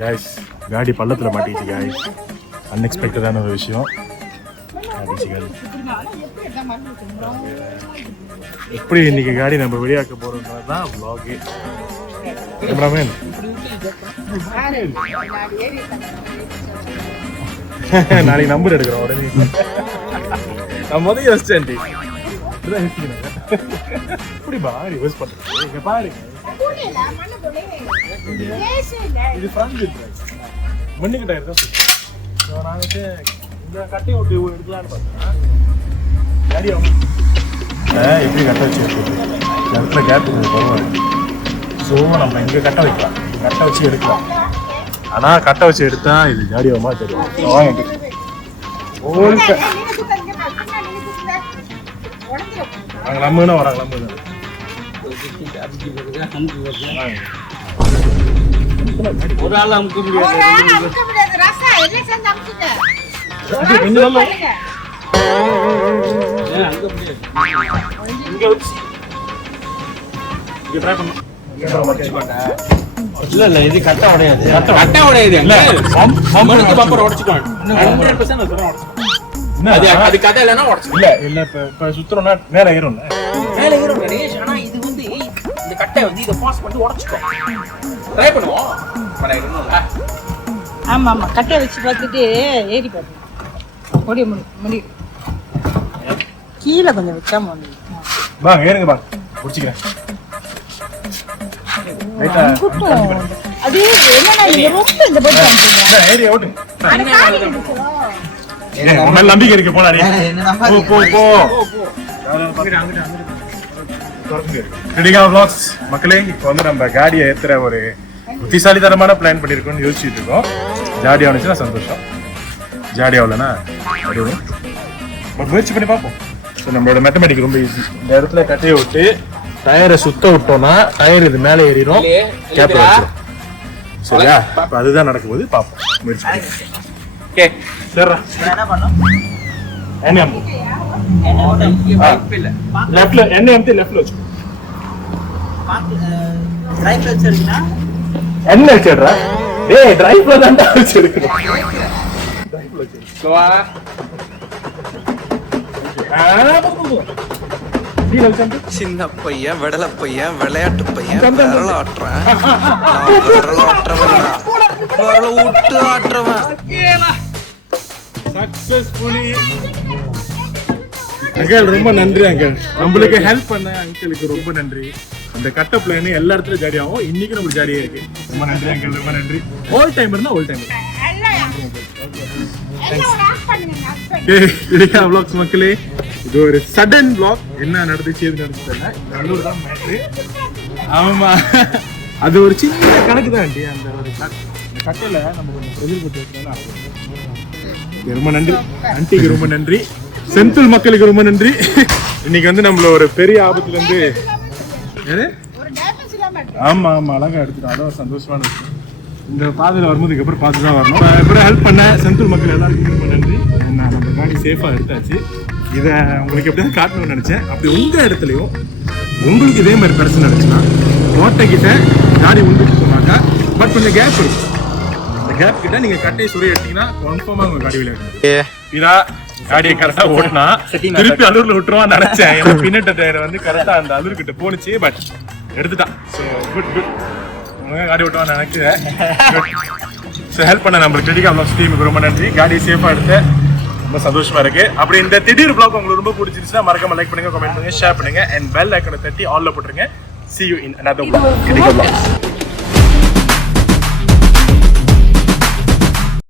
Guys गाड़ी பள்ளத்துல மாட்டிச்சு guys அன்எக்ஸ்பெக்டடான ஒரு விஷயம் எப்படி இன்னைக்கு காடி நம்ம வெளியாக்க போறோம்ன்றது தான் vlog கேமராமேன் நாளைக்கு நம்பர் எடுக்கிறோம் உடனே நான் முதல்ல யோசிச்சேன் இப்படி பாரு யூஸ் பண்றது இங்க பாருங்க இது ஃப்ரண்ட் மண்ணு கிட்ட இருக்கா நான் வந்து இந்த கட்டையை விட்டு எடுக்கலான்னு பார்த்தேன் எப்படி கட்ட வச்சு இடத்துல கேப் பரவாயில்ல ஸோ நம்ம இங்கே கட்ட வைக்கலாம் கட்ட வச்சு எடுக்கலாம் ஆனால் கட்ட வச்சு எடுத்தா இது ஜாடியோமா தெரியும் நாங்கள் நம்மனா வராங்க நம்ம ஒரு ஆள் அமுக்க முடியாது இல்ல இது கட்ட உடையாது கட்ட உடையாது பம்பர் உடைச்சுக்கோ அது கதை இல்லைன்னா உடச்சு இல்ல இல்ல இப்ப சுத்துறோம்னா மேல ஏறும்ல மேல ஏறும் ஆனா இது வந்து இந்த கட்டை வந்து இதை பாஸ் பண்ணி உடைச்சுக்கோ ட்ரை பண்ணுவோம் ஆமா ஆமா கட்டையை வச்சு பார்த்துட்டு ஏறி பாருங்க முடி கீழே கொஞ்சம் வச்சா முடியும் வா ஏறுங்க வா புடிச்சிக்கிறேன் அது என்னன்னா இந்த ரொம்ப இந்த போட்டு காமிச்சீங்க ஏறி ஓட்டு உங்க நம்பிக்கை இருக்கு போனாரே போ போ vlogs மக்களே இப்போ வந்து நம்ம காடியை ஏத்துற ஒரு புத்திசாலித்தனமான பிளான் பண்ணிருக்கோம்னு யோசிச்சுட்டு இருக்கோம் ஜாடி ஆனிச்சுன்னா சந்தோஷம் ஜாடி ஆகலன்னா வருவோம் பட் முயற்சி பண்ணி பார்ப்போம் ஸோ நம்மளோட மேத்தமெட்டிக் ரொம்ப ஈஸி இந்த இடத்துல கட்டையை விட்டு டயரை சுத்த விட்டோம்னா டயர் இது மேலே ஏறிடும் கேப்ல வச்சிடும் சரியா இப்போ அதுதான் நடக்கும்போது பார்ப்போம் முயற்சி பண்ணி ஓகே சரிடா என்ன பண்ணோம் என்ன லெஃப்ட்ல என்ன எம்டி லெஃப்ட்ல வெச்சு ரைட்ல வெச்சிருக்கீனா என்ன வெச்சறா டேய் டிரைவ்ல தான் வெச்சிருக்கணும் டிரைவ்ல வெச்சு கோவா சின்ன பையன் விடல பையன் விளையாட்டு பையன் விரல ஆட்டுறேன் விரல விட்டு ஆட்டுறவன் சக்சஸ்ஃபுல்லி அங்கிள் ரொம்ப நன்றி அங்கிள் நம்மளுக்கு ஹெல்ப் பண்ண அங்கிளுக்கு ரொம்ப நன்றி அந்த கட்ட பிளான் எல்லா இடத்துலயும் ஜாடி ஆகும் இன்னைக்கு நம்மளுக்கு ஜாடியா இருக்கு ரொம்ப நன்றி அங்கிள் ரொம்ப நன்றி ஓல் டைமர்னா ஓல் டைமர் vlogs மக்களே இது ஒரு சடன் vlog என்ன நடந்துச்சு எது நடந்துச்சு நல்லூர் தான் மேட்ரு ஆமா அது ஒரு சின்ன கணக்கு தான் ஆண்டி அந்த ஒரு கட்டையில நம்ம கொஞ்சம் பிரதில் போட்டு வச்சோம்னா ரொம்ப நன்றி ஆண்டிக்கு ரொம்ப நன்றி செந்தில் மக்களுக்கு ரொம்ப நன்றி இன்னைக்கு வந்து நம்மள ஒரு பெரிய ஆபத்துல இருந்து ஆமா ஆமா அழகா எடுத்துட்டோம் அதான் சந்தோஷமான விஷயம் இந்த பாதையில் வரும்போதுக்கு அப்புறம் பார்த்து தான் வரணும் இப்போ ஹெல்ப் பண்ண செந்தில் மக்கள் எல்லாருக்கும் ரொம்ப நன்றி நம்ம காடி சேஃபாக எடுத்தாச்சு இதை உங்களுக்கு எப்படியாவது காட்டணும்னு நினச்சேன் அப்படி உங்கள் இடத்துலையும் உங்களுக்கு இதே மாதிரி பிரச்சனை நினச்சுன்னா ஓட்டைக்கிட்ட காடி உண்டுட்டு போனாக்கா பட் கொஞ்சம் கேப் இருக்கும் அந்த கேப் கிட்ட நீங்கள் கட்டையை சுரிய எடுத்தீங்கன்னா கன்ஃபார்மாக உங்கள் காடி விளையாடுங்க இதா காடியை கரெக்டாக ஓட்டினா திருப்பி அலூரில் விட்டுருவான்னு நினச்சேன் ஏன்னா பின்னட்ட டயர் வந்து கரெக்டாக அந்த அலூர்கிட்ட போணுச்சு பட் எடுத்துட்டான் ஸோ குட் குட் காடி விட்டுவான்னு நினைக்கிறேன் ஸோ ஹெல்ப் பண்ண நம்மளுக்கு கிரிட்டிக்கல் vlogs டீமுக்கு ரொம்ப நன்றி காடி சேஃபாக எடுத்து ரொம்ப சந்தோஷமா இருக்கு அப்படி இந்த திடீர் vlog உங்களுக்கு ரொம்ப பிடிச்சிருச்சுன்னா மறக்காம லைக் பண்ணுங்க கமெண்ட் பண்ணுங்க ஷேர் பண்ணுங்க அண்ட் பெல் ஐகானை தட்டி ஆல்ல போட்டுருங்க see you in another vlog.